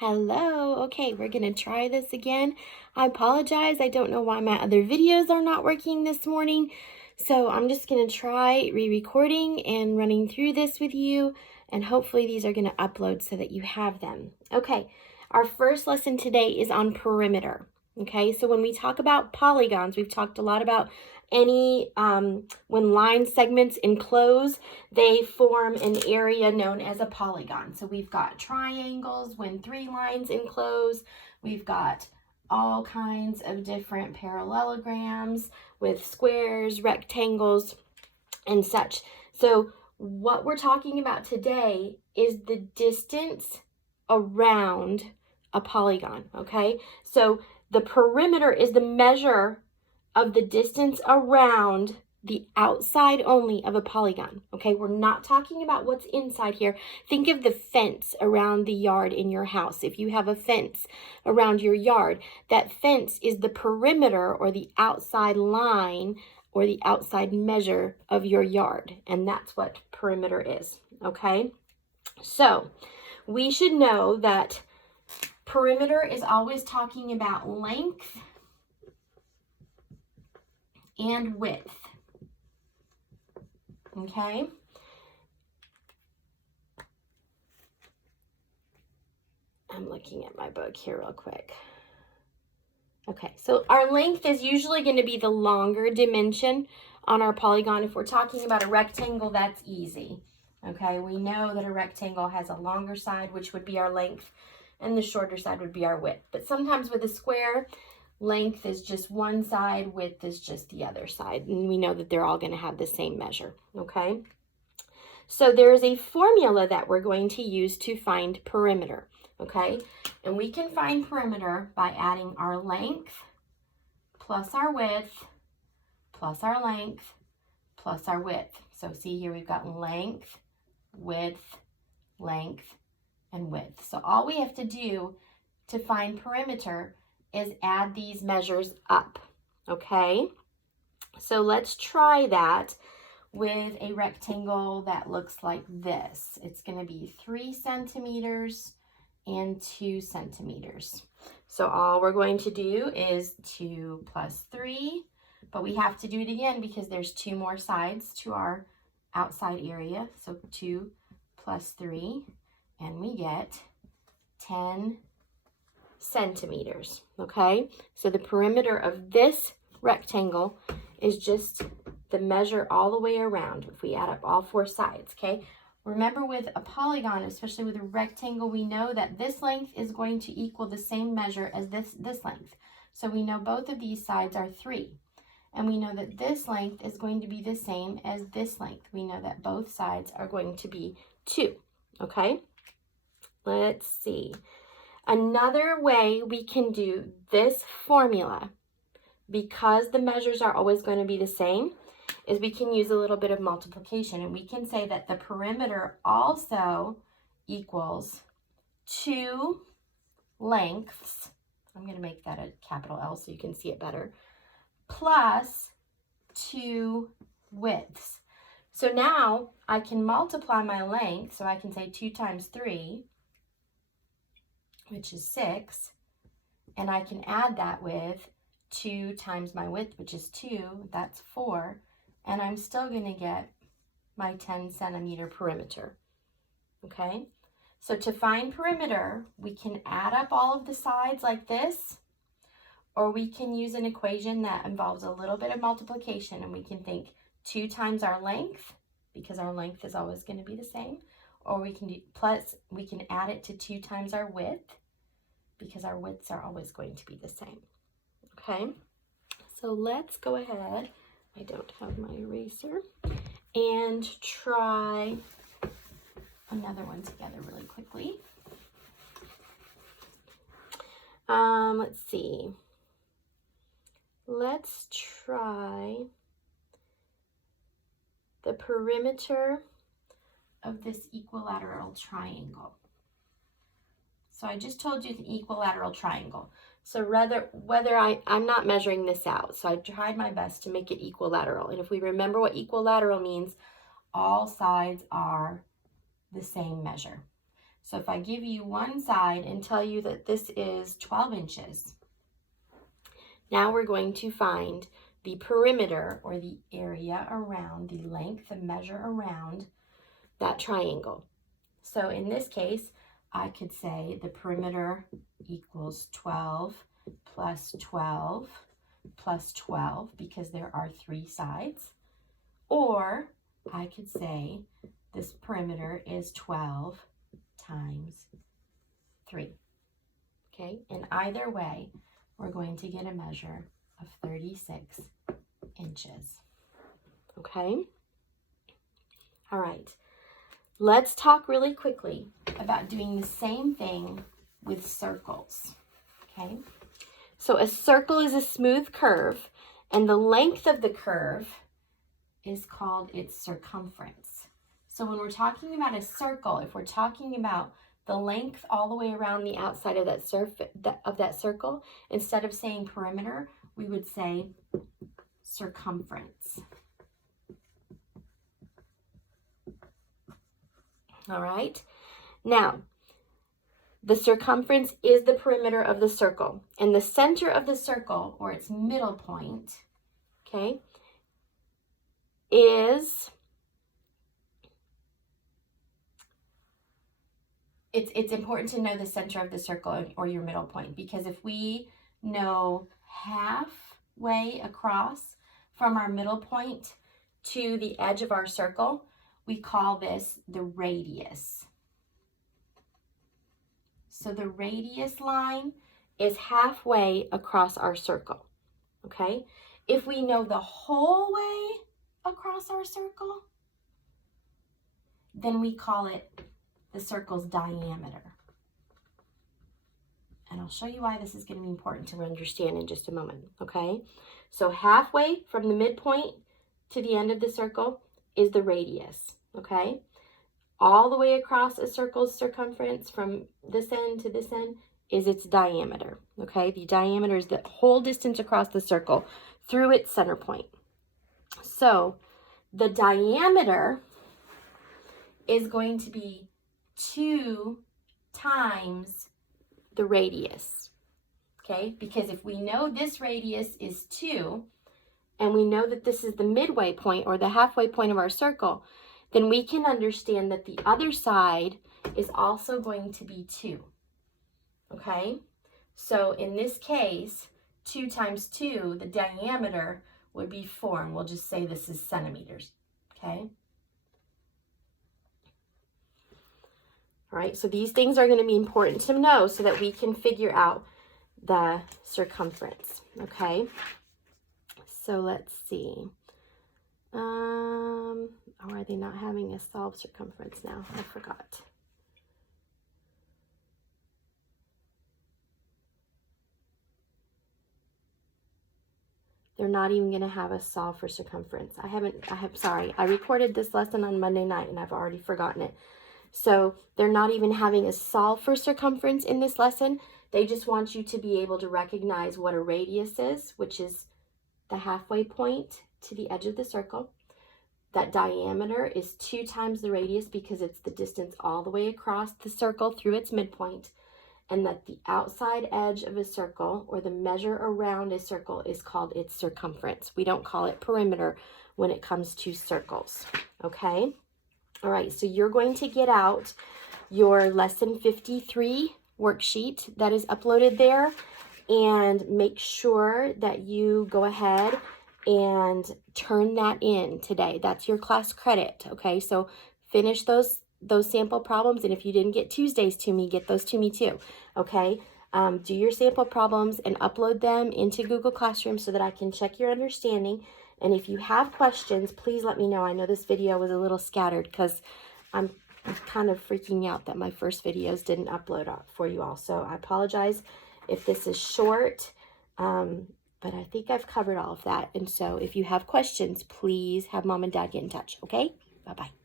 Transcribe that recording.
Hello. Okay, we're going to try this again. I apologize. I don't know why my other videos are not working this morning. So I'm just going to try re-recording and running through this with you. And hopefully these are going to upload so that you have them. Okay, our first lesson today is on perimeter. Okay, so when we talk about polygons, we've talked a lot about when line segments enclose, they form an area known as a polygon. So we've got triangles when 3 lines enclose. We've got all kinds of different parallelograms with squares, rectangles, and such. So what we're talking about today is the distance around a polygon, okay? So the perimeter is the measure of the distance around the outside only of a polygon, okay? We're not talking about what's inside here. Think of the fence around the yard in your house. If you have a fence around your yard, that fence is the perimeter or the outside line or the outside measure of your yard, and that's what perimeter is, okay? So we should know that perimeter is always talking about length and width, okay? I'm looking at my book here real quick. Okay, so our length is usually going to be the longer dimension on our polygon. If we're talking about a rectangle, that's easy. Okay, we know that a rectangle has a longer side, which would be our length, and the shorter side would be our width. But sometimes with a square, length is just one side, width is just the other side. And we know that they're all going to have the same measure, okay? So there is a formula that we're going to use to find perimeter, okay? And we can find perimeter by adding our length plus our width plus our length plus our width. So see here we've got length, width, and width. So all we have to do to find perimeter is add these measures up, okay? So let's try that with a rectangle that looks like this. It's going to be 3 centimeters and 2 centimeters. So all we're going to do is 2 plus 3, but we have to do it again because there's 2 more sides to our outside area. So 2 plus 3, and we get 10 centimeters, okay? So the perimeter of this rectangle is just the measure all the way around if we add up all 4 sides, okay? Remember with a polygon, especially with a rectangle, we know that this length is going to equal the same measure as this length. So we know both of these sides are 3. And we know that this length is going to be the same as this length. We know that both sides are going to be 2, okay? Let's see. Another way we can do this formula, because the measures are always going to be the same, is we can use a little bit of multiplication, and we can say that the perimeter also equals 2 lengths. I'm going to make that a capital L so you can see it better, plus 2 widths. So now I can multiply my length, so I can say 2 times 3, which is 6, and I can add that with 2 times my width, which is 2, that's 4, and I'm still going to get my 10 centimeter perimeter, okay? So to find perimeter, we can add up all of the sides like this, or we can use an equation that involves a little bit of multiplication, and we can think 2 times our length, because our length is always going to be the same, or we can do plus, we can add it to 2 times our width, because our widths are always going to be the same, okay? So let's go ahead, I don't have my eraser, and try another one together really quickly. Let's see. Let's try the perimeter of this equilateral triangle. So I just told you it's an equilateral triangle. So I'm not measuring this out, so I tried my best to make it equilateral. And if we remember what equilateral means, all sides are the same measure. So if I give you one side and tell you that this is 12 inches, now we're going to find the perimeter, or the area around, the length, the measure around that triangle. So in this case, I could say the perimeter equals 12 plus 12 plus 12, because there are 3 sides. Or I could say this perimeter is 12 times 3. Okay, and either way, we're going to get a measure of 36 inches. Okay? All right. Let's talk really quickly about doing the same thing with circles. Okay? So a circle is a smooth curve, and the length of the curve is called its circumference. So when we're talking about a circle, if we're talking about the length all the way around the outside of that circle, instead of saying perimeter, we would say circumference. All right. Now, the circumference is the perimeter of the circle, and the center of the circle, or its middle point, okay, is, it's important to know the center of the circle, or your middle point, because if we know halfway across from our middle point to the edge of our circle, we call this the radius. So the radius line is halfway across our circle, okay? If we know the whole way across our circle, then we call it the circle's diameter. And I'll show you why this is going to be important to understand in just a moment, okay? So halfway from the midpoint to the end of the circle is the radius, okay? All the way across a circle's circumference from this end to this end is its diameter, okay? The diameter is the whole distance across the circle through its center point. So the diameter is going to be 2 times the radius, okay? Because if we know this radius is 2, and we know that this is the midway point, or the halfway point of our circle, then we can understand that the other side is also going to be 2, okay? So in this case, 2 times 2, the diameter would be 4, and we'll just say this is centimeters, okay? All right, so these things are going to be important to know so that we can figure out the circumference, okay? So let's see. Oh, are they not having a solve circumference now? I forgot. They're not even going to have a solve for circumference. Sorry, I recorded this lesson on Monday night and I've already forgotten it. So they're not even having a solve for circumference in this lesson. They just want you to be able to recognize what a radius is, which is the halfway point to the edge of the circle. That diameter is 2 times the radius because it's the distance all the way across the circle through its midpoint, and that the outside edge of a circle, or the measure around a circle, is called its circumference. We don't call it perimeter when it comes to circles, okay? All right, so you're going to get out your lesson 53 worksheet that is uploaded there, and make sure that you go ahead and turn that in today. That's your class credit, okay? So finish those sample problems, and if you didn't get Tuesdays to me, get those to me too, okay? Do your sample problems and upload them into Google Classroom so that I can check your understanding. And if you have questions, please let me know. I know this video was a little scattered because I'm kind of freaking out that my first videos didn't upload for you all. So I apologize if this is short, but I think I've covered all of that. And so if you have questions, please have Mom and Dad get in touch, okay? Bye-bye.